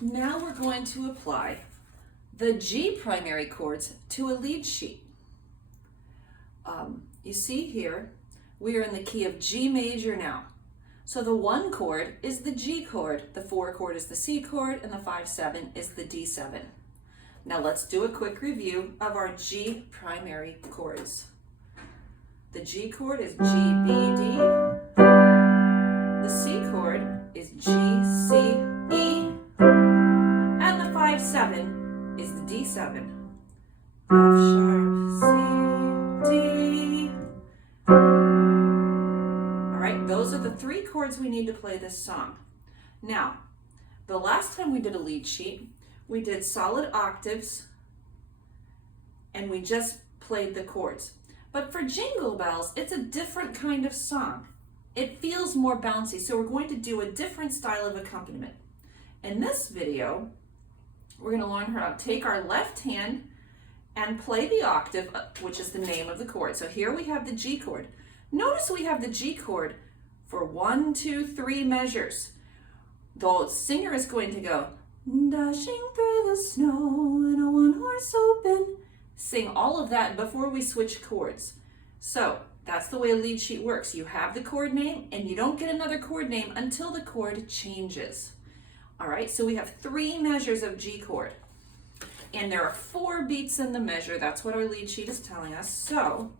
Now we're going to apply the G primary chords to a lead sheet. You see here, we are in the key of G major now. So the 1 chord is the G chord, the 4 chord is the C chord, and the 5/7 is the D7. Now let's do a quick review of our G primary chords. The G chord is G, B, D. The C chord is G, C, E. And the 5/7 is the D7. F sharp, C, D. All right, those are the 3 chords we need to play this song. Now, the last time we did a lead sheet, we did solid octaves and we just played the chords. But for Jingle Bells, it's a different kind of song. It feels more bouncy, so we're going to do a different style of accompaniment. In this video, we're going to learn how to take our left hand and play the octave, which is the name of the chord. So here we have the G chord. Notice we have the G chord for 1, 2, 3 measures. The singer is going to go, dashing through the snow in a one-horse open. Sing all of that before we switch chords. So that's the way a lead sheet works. You have the chord name and you don't get another chord name until the chord changes. All right, so we have 3 measures of G chord. And there are 4 beats in the measure. That's what our lead sheet is telling us. So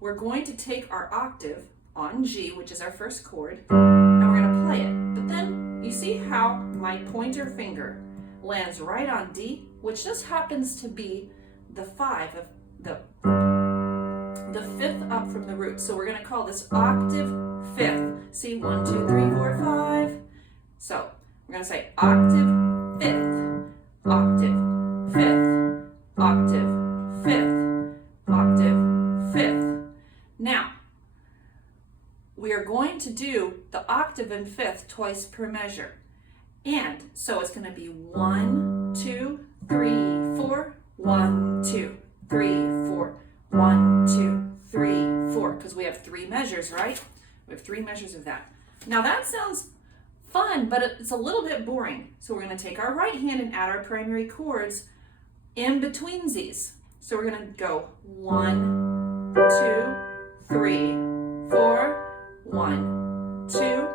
we're going to take our octave on G, which is our first chord, and we're going to play it. But then you see how my pointer finger lands right on D, which just happens to be the 5 of the 5th up from the root. So we're going to call this octave 5th. See, 1, 2, 3, 4, 5. So we're going to say octave 5th, octave 5th, octave 5th, octave 5th. Now, we are going to do the octave in 5th twice per measure. And so it's going to be 1, 2, 3, 4, 1, 2, 3, 4, 1, 2, 3, 4, because we have 3 measures, right? We have 3 measures of that. Now that sounds fun, but it's a little bit boring. So we're going to take our right hand and add our primary chords in between these. So we're going to go 1, 2, 3, 4, 1, 2,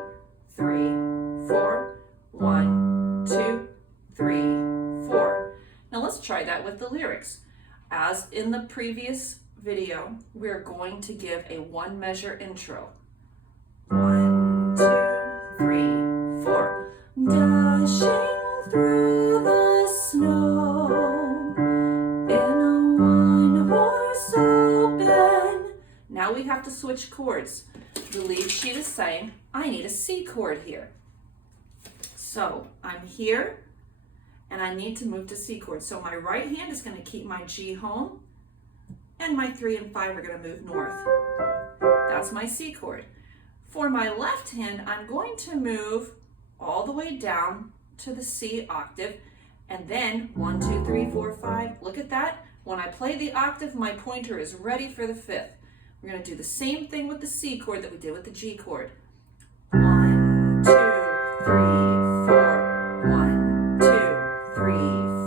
3, 4, 1, 2, 3, 4. Now let's try that with the lyrics. As in the previous video, we're going to give a 1 measure intro. 1, 2, 3, 4. Dashing through the snow in a one-horse open. Now we have to switch chords. The lead sheet is saying, I need a C chord here. So I'm here and I need to move to C chord. So my right hand is going to keep my G home and my 3 and 5 are going to move north. That's my C chord. For my left hand, I'm going to move all the way down to the C octave and then 1, 2, 3, 4, 5. Look at that. When I play the octave, my pointer is ready for the 5th. We're going to do the same thing with the C chord that we did with the G chord. 1, 2, 3, 4. 1, 2, 3,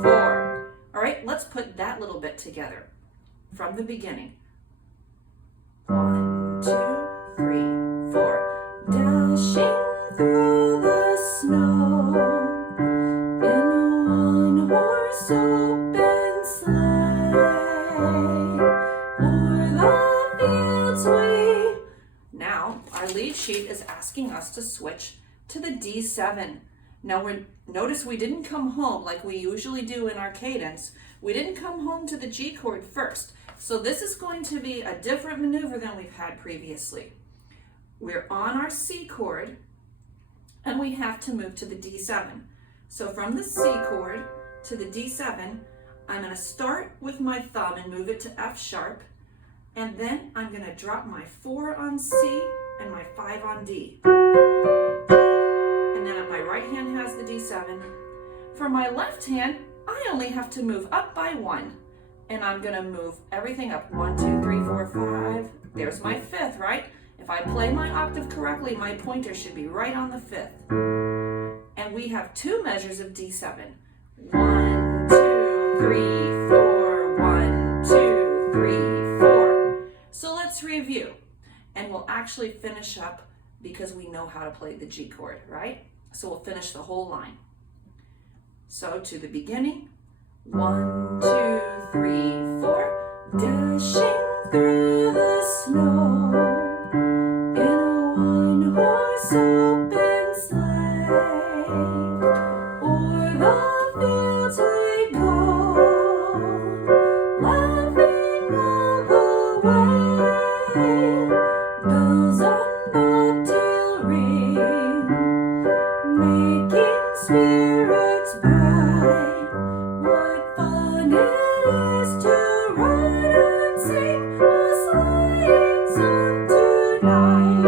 4. All right, let's put that little bit together from the beginning. 1, 2, 3, 4. Dashing through the snow in a one-horse open sleigh o'er the fields we. Now our lead sheet is asking us to switch to the D7. Now notice we didn't come home like we usually do in our cadence. We didn't come home to the G chord first. So this is going to be a different maneuver than we've had previously. We're on our C chord and we have to move to the D7. So from the C chord to the D7, I'm going to start with my thumb and move it to F sharp, and then I'm going to drop my 4 on C and my 5 on D. And then my right hand has the D7. For my left hand, I only have to move up by 1. And I'm going to move everything up. 1, 2, 3, 4, 5. There's my 5th, right? If I play my octave correctly, my pointer should be right on the 5th. and we have two measures of D7. 1, 2, 3, 4, 1, 2, 3, 4. So let's review, and we'll actually finish up because we know how to play the G chord, right? So we'll finish the whole line. So to the beginning, 1, 2, 3, 4, dashing through the snow in a one-horse open sleigh. O'er the fields we go, laughing all the way. Bells on bobtail ring, making spirits bright. What fun it is to ride and sing a sleighing song tonight.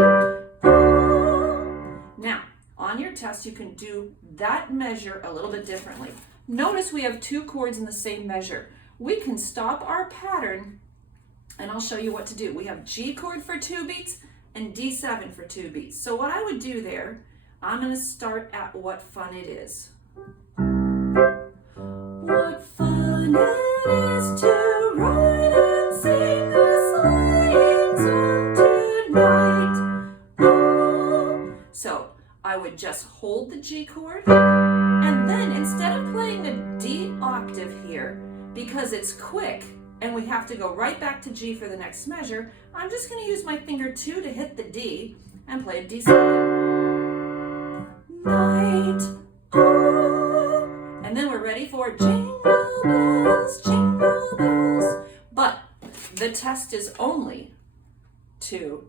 Oh. Now, on your test, you can do that measure a little bit differently. Notice we have two chords in the same measure. We can stop our pattern, and I'll show you what to do. We have G chord for 2 beats and D7 for 2 beats. So what I would do there, I'm going to start at What Fun It Is. What fun it is to ride and sing a sleighing song tonight. Oh. So I would just hold the G chord, and then instead of playing a D octave here, because it's quick and we have to go right back to G for the next measure, I'm just going to use my finger 2 to hit the D and play a D7. Night, oh. And then we're ready for jingle bells, jingle bells. But the test is only to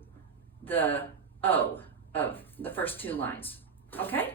the O of the first 2 lines. Okay?